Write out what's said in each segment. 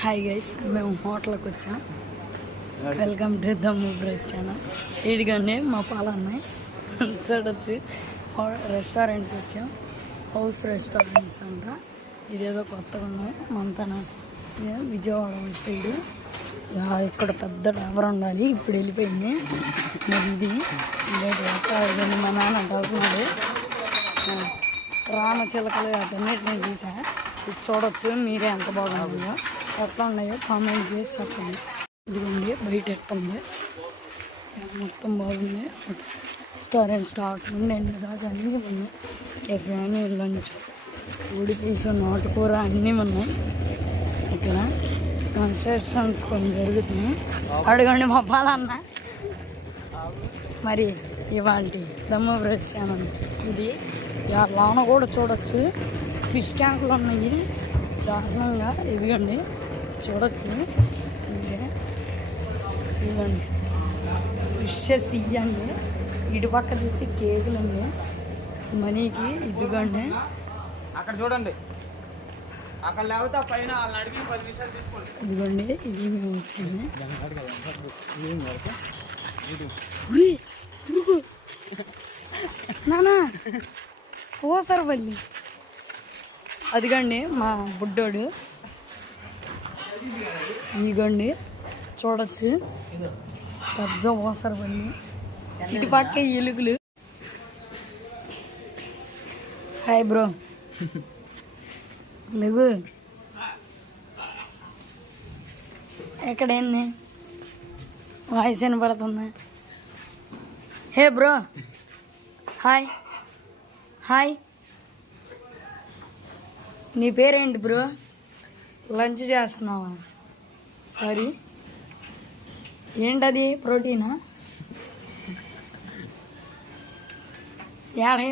Hi guys, మేము హోటల్కి వచ్చాం. వెల్కమ్ టు ద మూబ్రైస్ ఛానల్. ఇదిగండి మా పాలన్నాయి చూడొచ్చు. రెస్టారెంట్కి వచ్చాం. హౌస్ రెస్టారెంట్స్ అంట. ఇదేదో కొత్తగా ఉంది. మంతన విజయవాడ సైడ్. ఇక్కడ పెద్ద డాబర్ ఉండాలి. ఇప్పుడు వెళ్ళిపోయింది. మరి ఇది ఇదండి మా నాన్న వెళ్తున్నాడు. రామ చిలకలు వాటన్నిటిని చూసా. ఇది చూడొచ్చు. మీరే ఎంత బాగుంటుందో ఎట్లా ఉన్నాయో కామెంట్ చేసి చెప్పండి. ఇదిగోండి బయట ఎట్టుంది. మొత్తం బాగుంది. రెస్టారెంట్ స్టార్ట్ నుండి ఎండ్ దాకా అన్నీ ఉన్నాయి. కెఫే అని లంచ్, ఊడి పులుసు, నాటుకూర అన్నీ ఉన్నాయి. ఇక్కడ కన్స్ట్రక్షన్స్ కొన్ని జరుగుతున్నాయి. అడగండి మా పాలన్న. మరి ఇవాళ దమ్ము బ్రష్ ఛానల్ ఇది. లోన కూడా చూడొచ్చు. ఫిష్ ట్యాంకులు ఉన్నాయి దారుణంగా. ఇవిగండి చూడొచ్చు. ఇవ్వండి ఫిషెస్ ఇవ్వండి. ఇటు పక్క చూస్తే కేకులు అండి మనీకి. ఇదిగోండి అక్కడ చూడండి. అక్కడ లేకపోతే పైన అడిగి 10 నిమిషాలు తీసుకోండి. ఇదిగోండి ఇది మేము వచ్చింది. నానా ఓ సర్వల్లి. అదిగండి మా బుడ్డోడు. ఇదిగోండి చూడొచ్చు. పెద్ద ఓసరవల్లి. ఇటు పక్క ఎలుగులు. Hi bro. లేవు ఎక్కడేంది వాయిస్ వినపడుతుంది. హే బ్రో. Hi hi. నీ పేరేంటి బ్రో? లంచ్ చేస్తున్నావా? సారీ, ఏంటది? ప్రోటీనా? ఏడే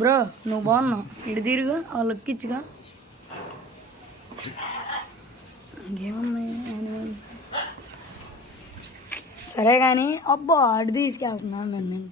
బ్రో నువ్వు బాగున్నావు. ఇటు తిరుగు, వాళ్ళు ఎక్కించుగా. ఇంకేమున్నాయి? సరే కానీ అబ్బా అటు తీసుకెళ్తున్నా నేను.